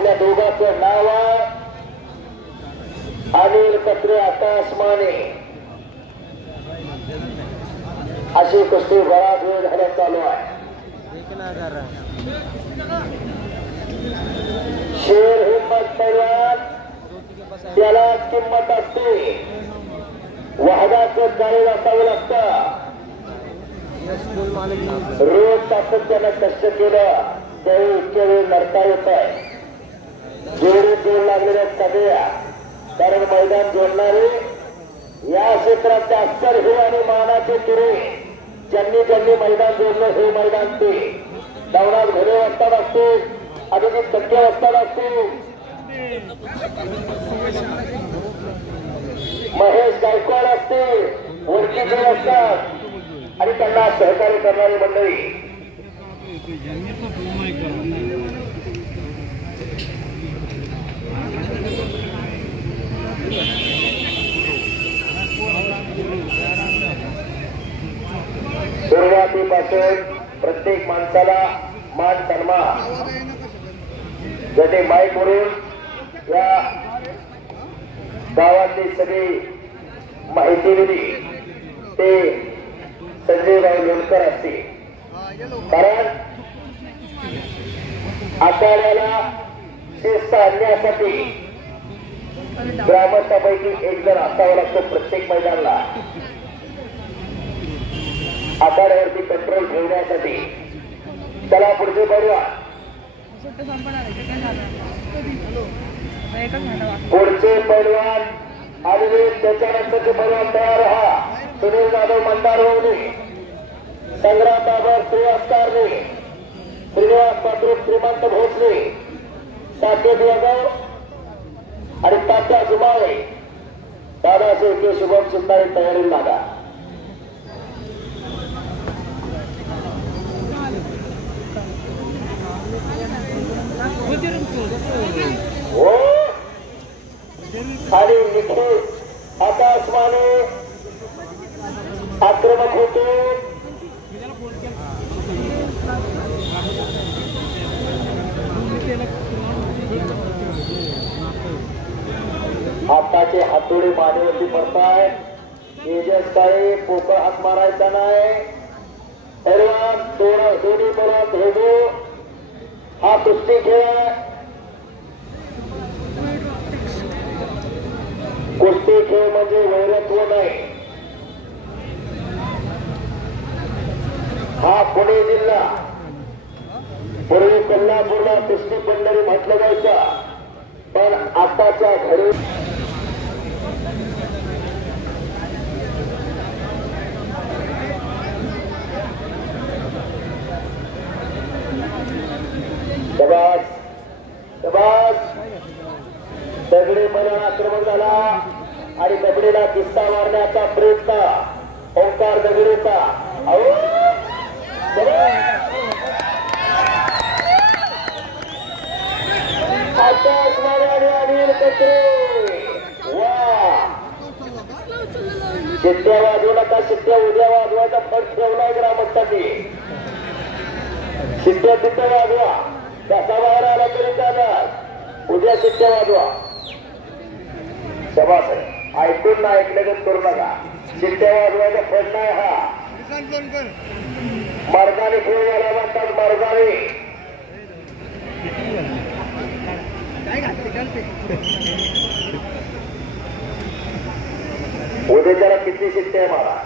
आपल्या दोघांचं नाव आहे अनिल कत्रे आकाश माने. अशी कुस्ती बराच वेळ झाल्या चालू आहे. शेर हिम्मत पैलवान त्यालाच किंमत असते. वाहदाचं गाडी असावं लागतं. रोज सातत्यानं कष्ट केलं त्यावेळी इतक्या वेळ नरता येत आहे. जेवढे जोड लागलेल्या सगळ्या कारण मैदान जोडणारे या क्षेत्राचे अस्सल हे आणि मानाचे तुरे ज्यांनी ज्यांनी मैदान जोडलं हे मैदान ते नवनाथ घरे असतात असते अभिजित टक्के असतात असते महेश गायकवाड असते ओळखीचे असतात आणि त्यांना सहकार्य करणारी मंडळी. सुरुवातीपासून प्रत्येक माणसाला मान सन्मान ज्याने माईक वरून या गावातली सगळी माहिती दिली ते संजयराव लोणकर असते. कारण आखाड्याला शिस्त आणण्यासाठी ग्रामस्थापैकी एक जण असावं लागतं प्रत्येक मैदानाला. आखाड्यावरती कंट्रोल ठेवण्यासाठी. चला पुढचे बघूया. पुढचे पैलवान आलेले त्याच्यानंतरचे पैलवान तयार राहा. सुनील जाधव मंदारवणे, संग्राम बाबर श्रीवास कारणे, श्रीनिवास पात्रे श्रीमंत भोसले, साकेत यादव आणि तात्या जुमाळे, दादासाहेब के शुभम सिंधारे तयारी लागा. हो खाली निखिल आकाश माने आक्रमक होते. हाताचे हातोडे मानेवरती पडतायत. तेजस काळे पोकळ हात मारायचा नाही. दोन्ही परत भेटू. हा कुस्ती खेळ. कुस्ती खेळ म्हणजे वैरत्व नाही. हा पुणे जिल्हा पूर्वी कोल्हापूरला कुस्ती पंढरी म्हटलं जायचं पण आताच्या घरी दगडी मैदान आक्रमण झाला आणि दगडीला किस्सा मारण्याचा प्रयत्न ओंकार दगडीचा. आकाश माने आणि अनिल कत्रे. वा शिट्ट्या वाजवू नका. शिट्ट्या उद्या वाजवायचा फट ठेवलाय ग्रामस्थांनी. शिट्ट्या तिथे वाजवा. कसा बाहेर आला तरी चालणार. उद्या शिट्ट्या वाजवा. शबास ऐकून ना ऐकलं करू नका. शिट्ट्या वाजवायचा फट नाही हा. मर्दानी खेळ याला म्हणतात. मर्दानी उद्याच्याला किती शिट्ट्या आहे मला.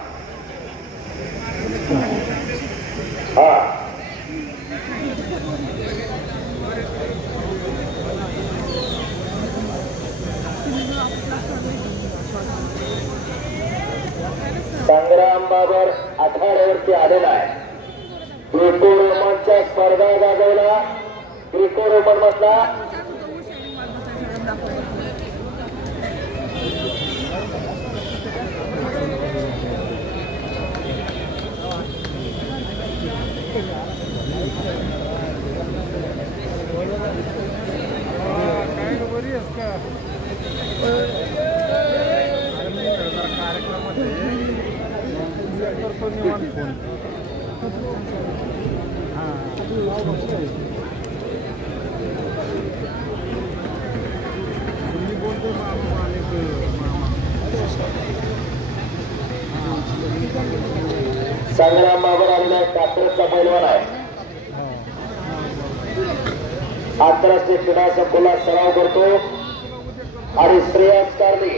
हा संग्राम बाबर आखाड्यावरती आलेला आहे. ग्रेको रोमनच्या स्पर्धा गाजवला. ग्रेको रोमन मधला संग्राम बाबर आलेला कात्रजचा पैलवान आहे. आंतरराष्ट्रीय क्रीडा संकुलात सराव करतो आणि श्रेयस कारले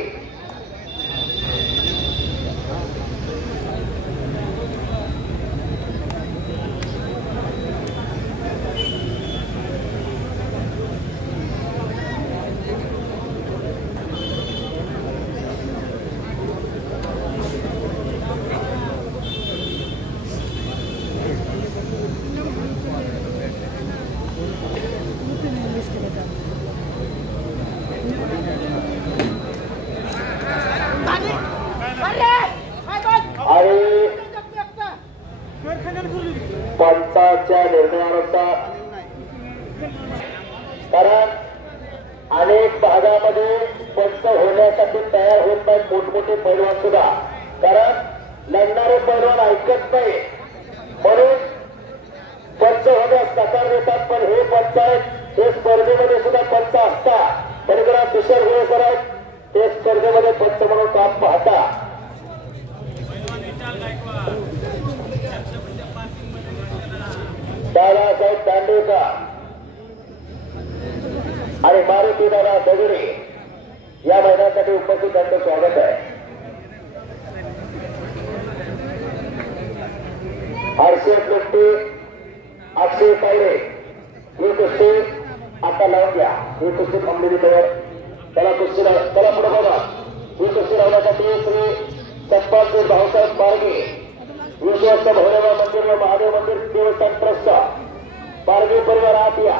पंचाच्या निर्णयानुसार, कारण अनेक भागामध्ये पंच होण्यासाठी तयार होत नाही मोठमोठे पैलवान सुद्धा, कारण लढणारे पैलवान ऐकत नाही म्हणून पंच होण्यास नकार देतात. पण हे पंच आहेत, हे स्पर्धेमध्ये सुद्धा पंच असतात. पलीकडे तुषार गुळे सर आहेत, ते स्पर्धेमध्ये पंच म्हणून काम पाहता. दादासाहेब दांडेकर आणि मारुतीदादा दगडे या मैदानासाठी उपस्थित त्यांचं स्वागत आहे. हर्षद लोटे, अक्षय पायरे ही कुस्ती आता लावून घ्या. ही कुस्ती थांबलेली तर त्याला कुस्ती त्याला पुढे बघा. ही कुस्ती लावण्यासाठी श्री सत्पाल भाऊसाहेब पारगे विश्वस्त भैरवा मंदिर व महादेव मंदिर देवस्थान ट्रस्ट पारगी परिवार आत या.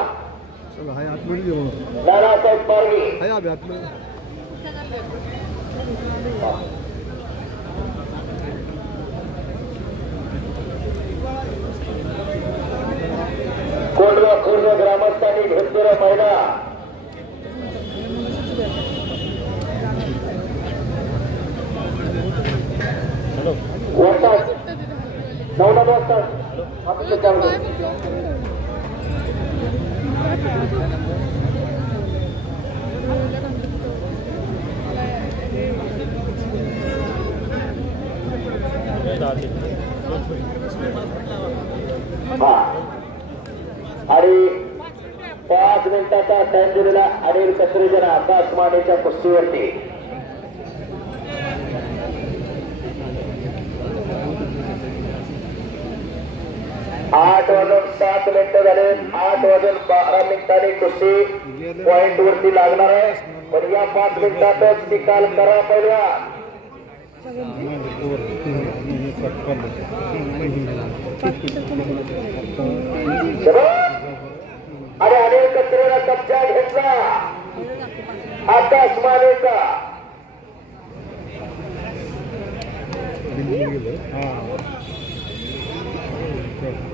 नानासाहेब पारगी कोंडवा खुर्द ग्रामस्थांनी घेतलेलं मैदान वाजतात 9 वाजतात. आपलं काम आणि 5 मिनिटाचा टाइम दिलेला अनिल कचरेच्या आकाश मानेच्या कुस्तीवरती 8 वाजून 7 मिनिटं झाले. 8 वाजून 12 मिनिटांनी कुस्ती पॉइंट वरती लागणार आहे. पण या 5 मिनिटातच निकाल करा पहिल्या. आणि अनिल कचरेला कब्जा घेतला आकाश मानेचा.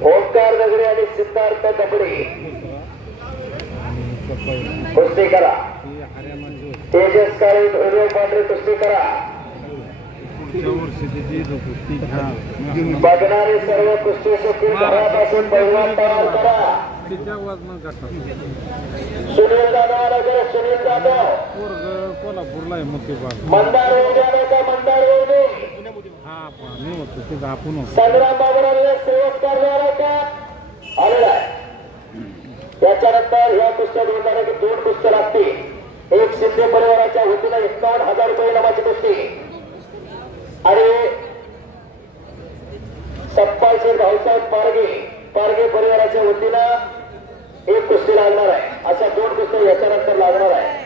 ओंकार दगडे आणि सिद्धार्थ दगडे कुस्ती करा. तेजस काळे व्हिडिओ पांढरे कुस्ती करा. बघणारे सर्व कुस्ती शक्ती घरापासून पैलवान तयार करा. सुनील जाधव, सुनील जाधव कोल्हापूरला आहे मंदार वगैरे का मंदार वगैरे संग्राम बाबराला श्रेयस्कार मिळाला का आलेला आहे. त्याच्यानंतर ह्या कुस्त्या जोडणाऱ्या 2 कुस्त्या लागतील. एक शिंदे परिवाराच्या वतीनं 51,000 रुपये इनामाची कुस्ती आणि सप्पाल सिंग भाऊसाहेब पारगे परिवाराच्या वतीनं एक कुस्ती लागणार आहे. अशा 2 कुस्त्या याच्यानंतर लागणार आहे.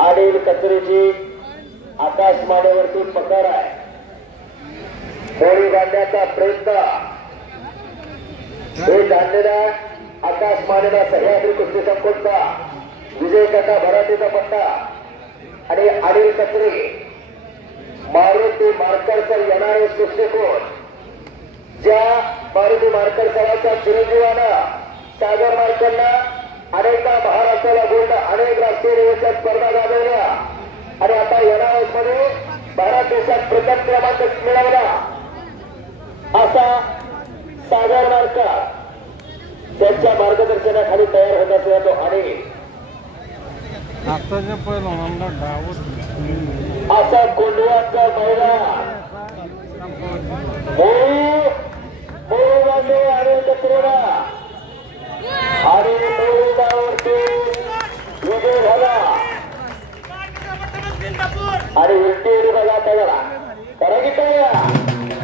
अनिल कचरेची आकाश मानेवरती पकड आहे. होळी बांधण्याचा प्रयत्न हे जाणलेला आकाश मानेला सह्याद्री कुस्ती संकुलचा विजय काका भराटीचा पट्टा आणि अनिल कचरे मारुती मार्कर सर येणारे कुस्ती कोच. ज्या मारुती मार्कर सरांच्या चिरंजीवानं सागर मार्करना अनेकदा महाराष्ट्राला बोलणं अनेक राष्ट्रीय लेवलच्या स्पर्धा गाजवल्या आणि आता एनआयएस मध्ये भारत देशात प्रथम क्रमांक मिळवला असा सागर मार्कर त्यांच्या मार्गदर्शनाखाली तयार होण्याचा तो आणि आताच्या पहिला असा कोंडव्यांचा मैदान आणि कचरेला आणि मोरुडावरती विजय झाला आणि उलटी बघा करा की करूया